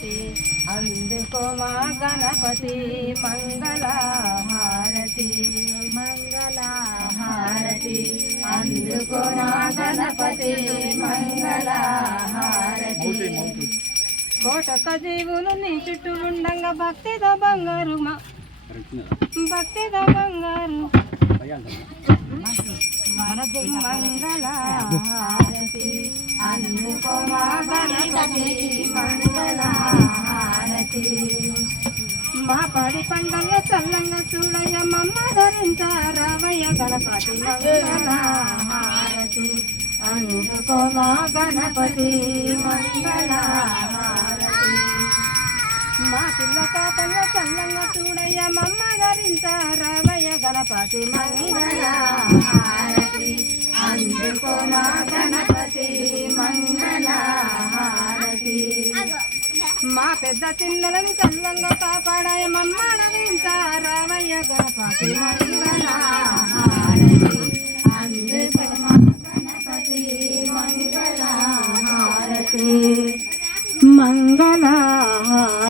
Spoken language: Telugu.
హారతి అందుకో మా గణపతి మంగళహారతి మంగళహారతి అందుకో మా గణపతి మంగళహారతి కోటక జీవులు నీ చుట్టూ ఉండంగా భక్తితో బంగారు భక్తితో బంగారు మంగళహారతి అందుకో మా గణపతి మంగళహారతి మా పడి పండంగా చల్లంగా చూడయ్య మమ్మ ధరించారావయ్య గణపతి మంగళహారతి అందుకో మా గణపతి మంగళహారతి మా పిల్ల పాపల్ల చల్లంగా చూడయ్య మమ్మ ధరించారావయ్య గణపతి మంగళహారతి అందుకో మా గణపతి మంగళహారతి మా పెద్ద చిన్నలని చల్లంగా కాపాడాయ మమ్మ ధరించారావయ్య గణపతి మంగళహారతి అందుకో మా గణపతి మంగళహారతి మంగళ